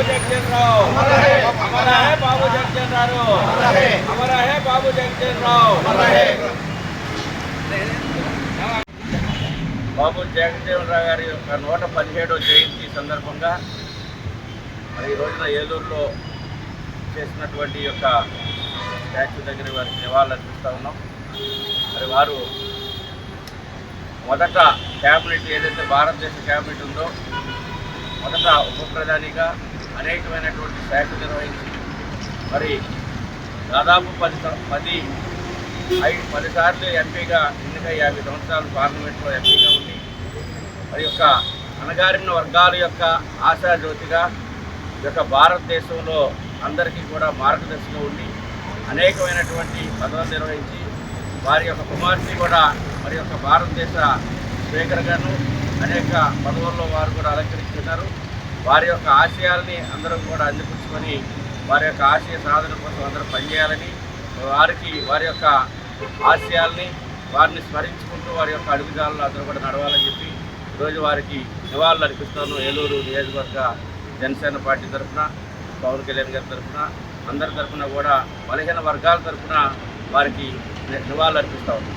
బాబు జగ్జన్ రావు అమరా హే బాబు జగ్జన్ రావు అమరా హే బాబు జగ్జన్ రావు బాబు జగజ్జీవన్ రావు గారి యొక్క నూట పదిహేడవ జయంతి సందర్భంగా మరి ఈ రోజున ఏలూరులో చేసినటువంటి యొక్క స్టాచ్యూ దగ్గర వారికి నివాళులర్పిస్తూ ఉన్నాం. మరి వారు మొదట క్యాబినెట్ ఏదైతే భారతదేశ క్యాబినెట్ ఉందో మొదట ఉప ప్రధానిగా అనేకమైనటువంటి శాఖలు నిర్వహించి మరి దాదాపు పది పది ఐదు పదిసార్లు ఎంపీగా ఎన్నికై యాభై సంవత్సరాలు పార్లమెంట్లో ఎంపీగా ఉండి మరి యొక్క అణగారిన వర్గాల యొక్క ఆశాజ్యోతిగా ఈ యొక్క భారతదేశంలో అందరికీ కూడా మార్గదర్శిగా ఉండి అనేకమైనటువంటి పదవులు నిర్వహించి వారి యొక్క కుమార్తె కూడా మరి యొక్క భారతదేశ స్పీకర్ గాను అనేక పదవుల్లో వారు కూడా అలంకరించుకున్నారు. వారి యొక్క ఆశయాల్ని అందరం కూడా అందిపుచ్చుకొని వారి యొక్క ఆశయ సాధన కోసం అందరూ పనిచేయాలని వారికి వారి యొక్క ఆశయాల్ని వారిని స్మరించుకుంటూ వారి యొక్క అడుగుదారులు అందరూ కూడా నడవాలని చెప్పి ఈరోజు వారికి నివాళులు అర్పిస్తాను ఏలూరు నియోజకవర్గ జనసేన పార్టీ తరఫున పవన్ కళ్యాణ్ గారి తరఫున అందరి తరఫున కూడా బలహీన వర్గాల తరఫున వారికి నివాళులు అర్పిస్తా ఉన్నాం.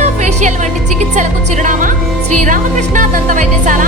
ఫేషియల్ వంటి చికిత్సలకు చిరునామా? శ్రీ రామకృష్ణ దంత వైద్యశాల